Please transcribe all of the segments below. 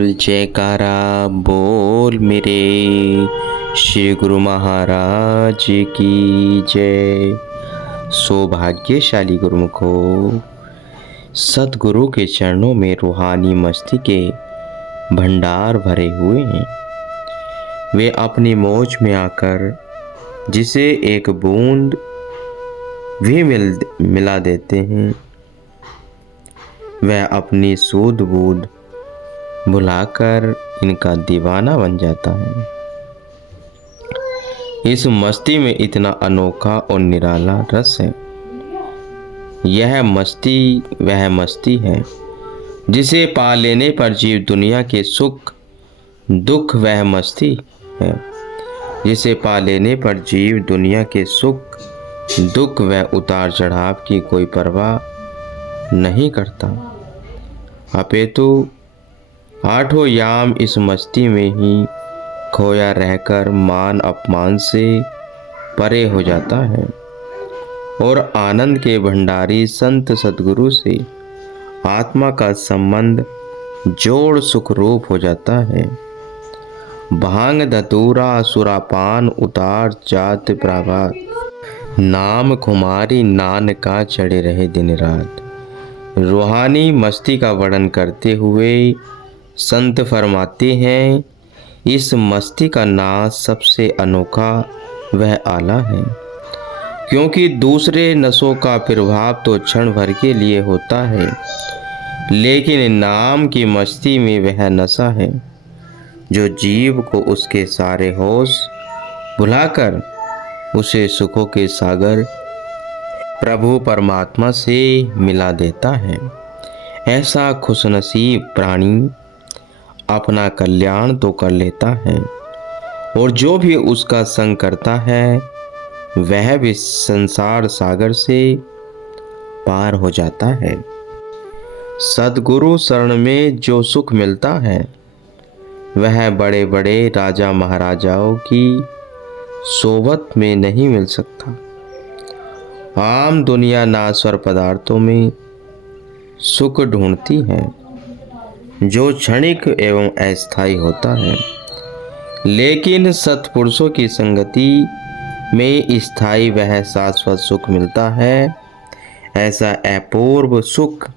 जयकारा बोल मेरे श्री गुरु महाराज की जय। सौभाग्यशाली गुरुमुखो, सतगुरु के चरणों में रूहानी मस्ती के भंडार भरे हुए हैं। वे अपनी मौज में आकर जिसे एक बूंद भी मिला देते हैं, वह अपनी सूध बूंद भुलाकर इनका दीवाना बन जाता है। इस मस्ती में इतना अनोखा और निराला रस है। यह मस्ती वह मस्ती है जिसे पा लेने पर जीव दुनिया के सुख दुख वह मस्ती है जिसे पा लेने पर जीव दुनिया के सुख दुख व उतार चढ़ाव की कोई परवाह नहीं करता, अपितु आठों याम इस मस्ती में ही खोया रहकर मान अपमान से परे हो जाता है और आनंद के भंडारी संत सतगुरु से आत्मा का संबंध जोड़ सुख रूप हो जाता है। भांग धतूरा सुरापान उतार जात प्रभात, नाम खुमारी नान का चढ़े रहे दिन रात। रूहानी मस्ती का वर्णन करते हुए संत फरमाते हैं, इस मस्ती का नाज सबसे अनोखा वह आला है, क्योंकि दूसरे नशों का प्रभाव तो क्षण भर के लिए होता है, लेकिन नाम की मस्ती में वह नशा है जो जीव को उसके सारे होश भुलाकर उसे सुखों के सागर प्रभु परमात्मा से मिला देता है। ऐसा खुशनसीब प्राणी अपना कल्याण तो कर लेता है और जो भी उसका संग करता है वह भी संसार सागर से पार हो जाता है। सद्गुरु शरण में जो सुख मिलता है वह बड़े बड़े राजा महाराजाओं की सोबत में नहीं मिल सकता। आम दुनिया नाश्वर पदार्थों में सुख ढूंढती है जो क्षणिक एवं अस्थायी होता है, लेकिन सत्पुरुषों की संगति में स्थायी वह शाश्वत सुख मिलता है। ऐसा अपूर्व सुख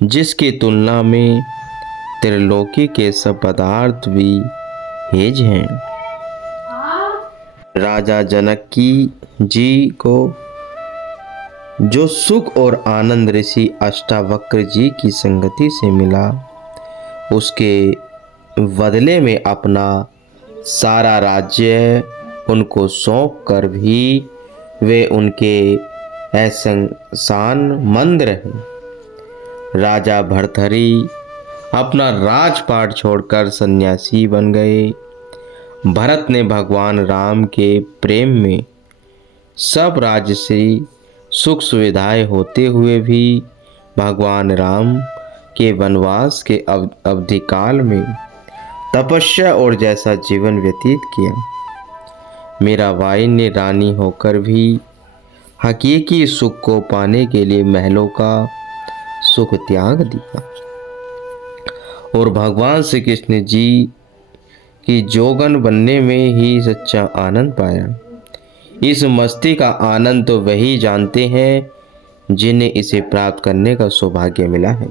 जिसकी तुलना में त्रिलोकी के सब पदार्थ भी हेज हैं। राजा जनक जी को जो सुख और आनंद ऋषि अष्टावक्र जी की संगति से मिला, उसके बदले में अपना सारा राज्य उनको सौंप कर भी वे उनके एहसान मंद रहे। राजा भर्तहरि अपना राजपाट छोड़कर सन्यासी बन गए। भरत ने भगवान राम के प्रेम में सब राजसी सुख सुविधाएं होते हुए भी भगवान राम के वनवास के अवधि काल में तपस्या और जैसा जीवन व्यतीत किया। मीराबाई ने रानी होकर भी हकीकी सुख को पाने के लिए महलों का सुख त्याग दिया और भगवान श्री कृष्ण जी की जोगन बनने में ही सच्चा आनंद पाया। इस मस्ती का आनंद तो वही जानते हैं जिन्हें इसे प्राप्त करने का सौभाग्य मिला है।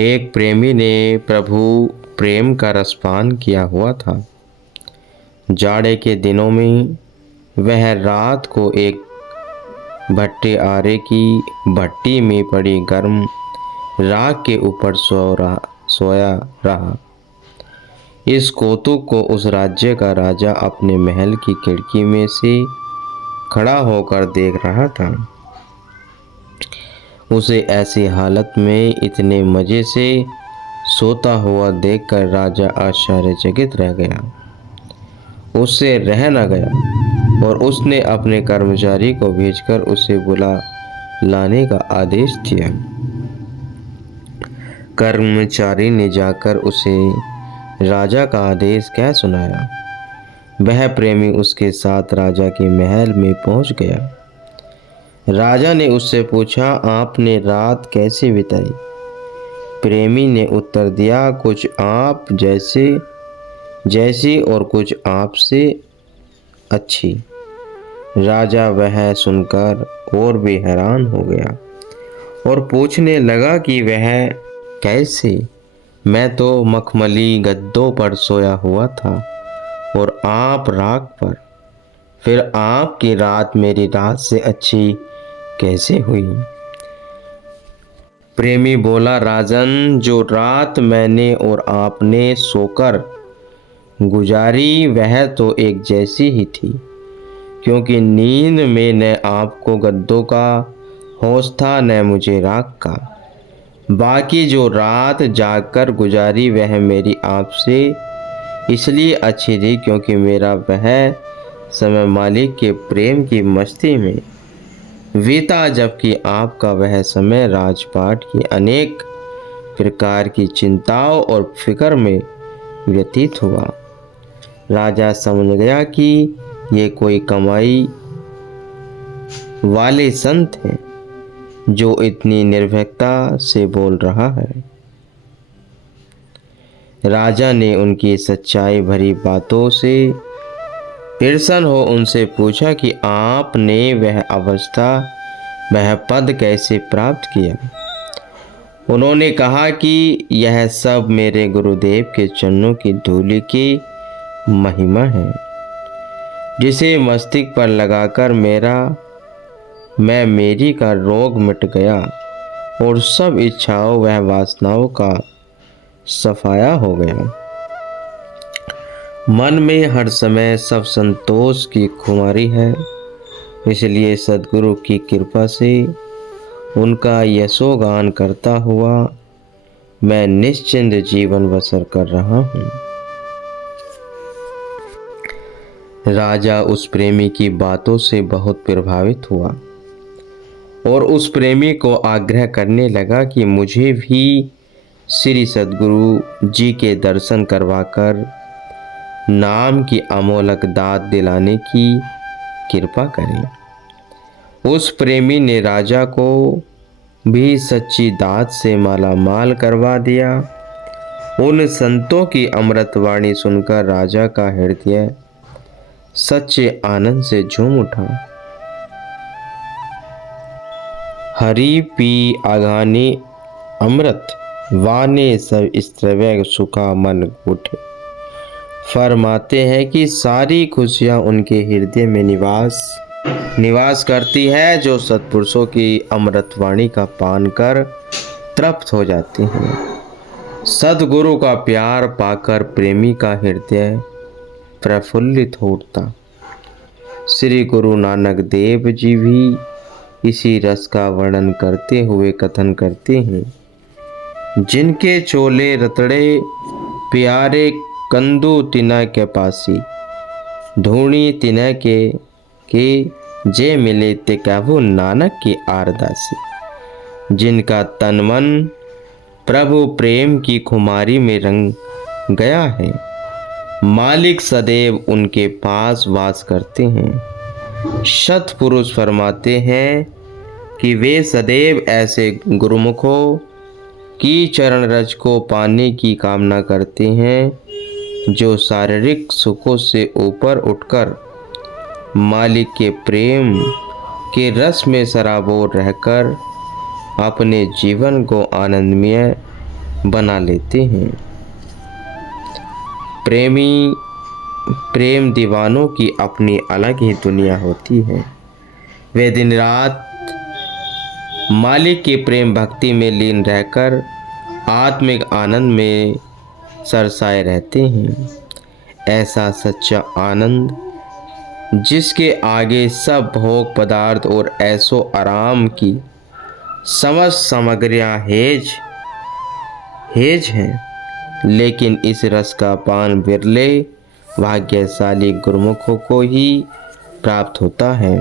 एक प्रेमी ने प्रभु प्रेम का रसपान किया हुआ था। जाड़े के दिनों में वह रात को एक भट्टे आरे की भट्टी में पड़ी गर्म राख के ऊपर सोया रहा। इस कौतुक को उस राज्य का राजा अपने महल की खिड़की में से खड़ा होकर देख रहा था। उसे ऐसी हालत में इतने मजे से सोता हुआ देखकर राजा आश्चर्यचकित रह गया। उससे रह न गया और उसने अपने कर्मचारी को भेजकर उसे बुला लाने का आदेश दिया। कर्मचारी ने जाकर उसे राजा का आदेश कह सुनाया। वह प्रेमी उसके साथ राजा के महल में पहुंच गया। राजा ने उससे पूछा, आपने रात कैसे बिताई? प्रेमी ने उत्तर दिया, कुछ आप जैसी और कुछ आपसे अच्छी। राजा वह सुनकर और भी हैरान हो गया और पूछने लगा कि वह कैसे? मैं तो मखमली गद्दों पर सोया हुआ था और आप राख पर। फिर आपकी रात मेरी रात से अच्छी कैसे हुई? प्रेमी बोला, राजन, जो रात मैंने और आपने सोकर गुजारी वह तो एक जैसी ही थी, क्योंकि नींद में न आपको गद्दों का होश था न मुझे राख का। बाकी जो रात जागकर गुजारी वह मेरी आपसे इसलिए अच्छी थी क्योंकि मेरा वह समय मालिक के प्रेम की मस्ती में बीता, जबकि आपका वह समय राजपाट की अनेक प्रकार की चिंताओं और फिक्र में व्यतीत हुआ। राजा समझ गया कि ये कोई कमाई वाले संत हैं जो इतनी निर्भीकता से बोल रहा है। राजा ने उनकी सच्चाई भरी बातों से प्रसन्न हो उनसे पूछा कि आपने वह अवस्था, वह पद कैसे प्राप्त किया? उन्होंने कहा कि यह सब मेरे गुरुदेव के चरणों की धूलि की महिमा है, जिसे मस्तिष्क पर लगाकर मेरी का रोग मिट गया और सब इच्छाओं व वासनाओं का सफाया हो गया। मन में हर समय सब संतोष की खुमारी है, इसलिए सद्गुरु की कृपा से उनका यशोगान करता हुआ मैं निश्चिंत जीवन बसर कर रहा हूँ। राजा उस प्रेमी की बातों से बहुत प्रभावित हुआ और उस प्रेमी को आग्रह करने लगा कि मुझे भी श्री सद्गुरु जी के दर्शन करवाकर नाम की अमोलक दात दिलाने की कृपा करें। उस प्रेमी ने राजा को भी सच्ची दात से मालामाल करवा दिया। उन संतों की अमृतवाणी सुनकर राजा का हृदय सच्चे आनंद से झूम उठा। हरि पी आगाने अमृत वाने सब स्त्रवै सुखा मन उठे। फरमाते हैं कि सारी खुशियाँ उनके हृदय में निवास करती है जो सत्पुरुषों की अमृतवाणी का पान कर तृप्त हो जाते हैं। सद्गुरु का प्यार पाकर प्रेमी का हृदय प्रफुल्लित हो उठता। श्री गुरु नानक देव जी भी इसी रस का वर्णन करते हुए कथन करते हैं, जिनके चोले रतड़े प्यारे कंदू तिना के पासी, धूणी तिना के जे मिले ते कहु नानक की आरदासी। जिनका तन मन प्रभु प्रेम की खुमारी में रंग गया है, मालिक सदैव उनके पास वास करते हैं। सत्पुरुष फरमाते हैं कि वे सदैव ऐसे गुरुमुखों की चरण रज को पाने की कामना करते हैं जो शारीरिक सुखों से ऊपर उठकर मालिक के प्रेम के रस में सराबोर रहकर अपने जीवन को आनंदमय बना लेते हैं। प्रेम दीवानों की अपनी अलग ही दुनिया होती है। वे दिन रात मालिक की प्रेम भक्ति में लीन रहकर आत्मिक आनंद में सरसाए रहते हैं। ऐसा सच्चा आनंद जिसके आगे सब भोग पदार्थ और ऐसो आराम की समस्त सामग्रियां हेज हैं, लेकिन इस रस का पान बिरले भाग्यशाली गुरुमुखों को ही प्राप्त होता है।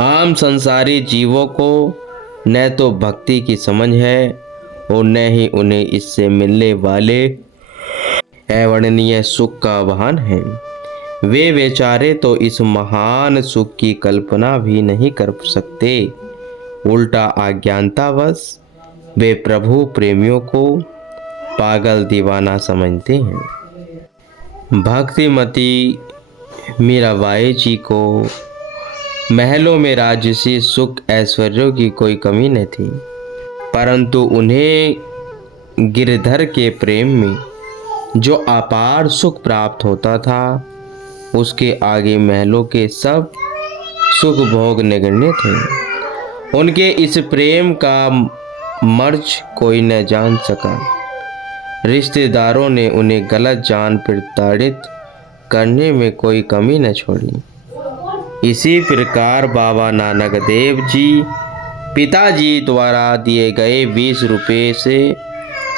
आम संसारी जीवों को न तो भक्ति की समझ है और न ही उन्हें इससे मिलने वाले अवर्णनीय सुख का भान है। वे बेचारे तो इस महान सुख की कल्पना भी नहीं कर सकते। उल्टा अज्ञानतावश वे प्रभु प्रेमियों को पागल दीवाना समझते हैं। भक्तिमती मीराबाई जी को महलों में राजसी सुख ऐश्वर्यों की कोई कमी न थी, परंतु उन्हें गिरधर के प्रेम में जो अपार सुख प्राप्त होता था, उसके आगे महलों के सब सुख भोग नगण्य थे। उनके इस प्रेम का मर्ज कोई न जान सका। रिश्तेदारों ने उन्हें गलत जान प्रताड़ित करने में कोई कमी न छोड़ी। इसी प्रकार बाबा नानक देव जी पिताजी द्वारा दिए गए 20 रुपये से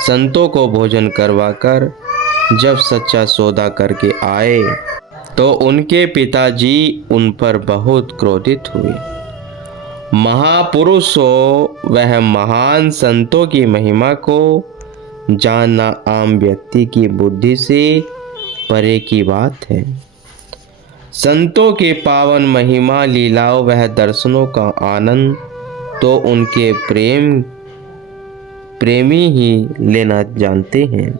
संतों को भोजन करवाकर जब सच्चा सौदा करके आए तो उनके पिताजी उन पर बहुत क्रोधित हुए। महापुरुष हो वह महान संतों की महिमा को जानना आम व्यक्ति की बुद्धि से परे की बात है। संतों के पावन महिमा लीलाओं वह दर्शनों का आनंद तो उनके प्रेमी ही लेना जानते हैं।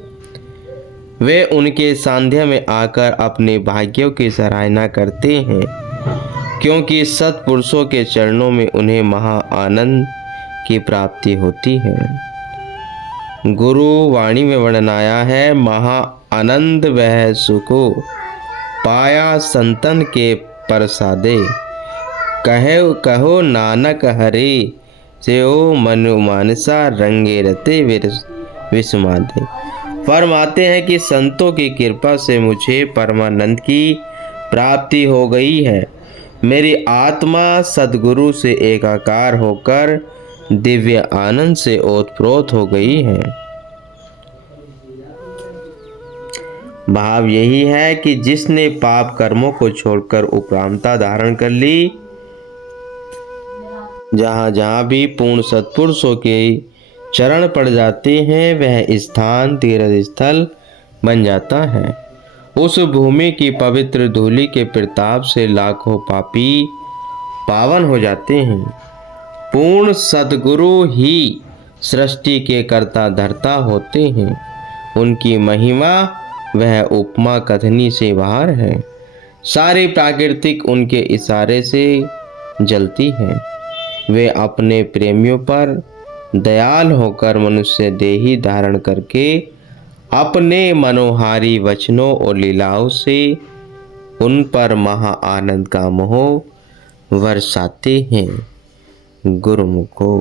वे उनके सानिध्य में आकर अपने भाग्यों की सराहना करते हैं, क्योंकि सत्पुरुषों के चरणों में उन्हें महा आनंद की प्राप्ति होती है। गुरु वाणी में वर्णन आया है, महा आनंद वह सुखो पाया संतन के प्रसादे, कहो नानक हरे से ओ मनु मानसा रंगे रते विस्मादे। फरमाते हैं कि संतों की कृपा से मुझे परमानंद की प्राप्ति हो गई है। मेरी आत्मा सद्गुरु से एकाकार होकर दिव्य आनंद से ओतप्रोत हो गई है। भाव यही है कि जिसने पाप कर्मों को छोड़कर उपरामता धारण कर ली, जहाँ जहाँ भी पूर्ण सत्पुरुषों के चरण पड़ जाते हैं, वह स्थान तीर्थ स्थल बन जाता है। उस भूमि की पवित्र धूलि के प्रताप से लाखों पापी पावन हो जाते हैं। पूर्ण सद्गुरु ही सृष्टि के कर्ता धर्ता होते हैं। उनकी महिमा वह उपमा कथनी से बाहर है। सारी प्राकृतिक उनके इशारे से जलती है। वे अपने प्रेमियों पर दयाल होकर मनुष्य देही धारण करके अपने मनोहारी वचनों और लीलाओं से उन पर महा आनंद का मोह बरसाते हैं। गुरुमुखो।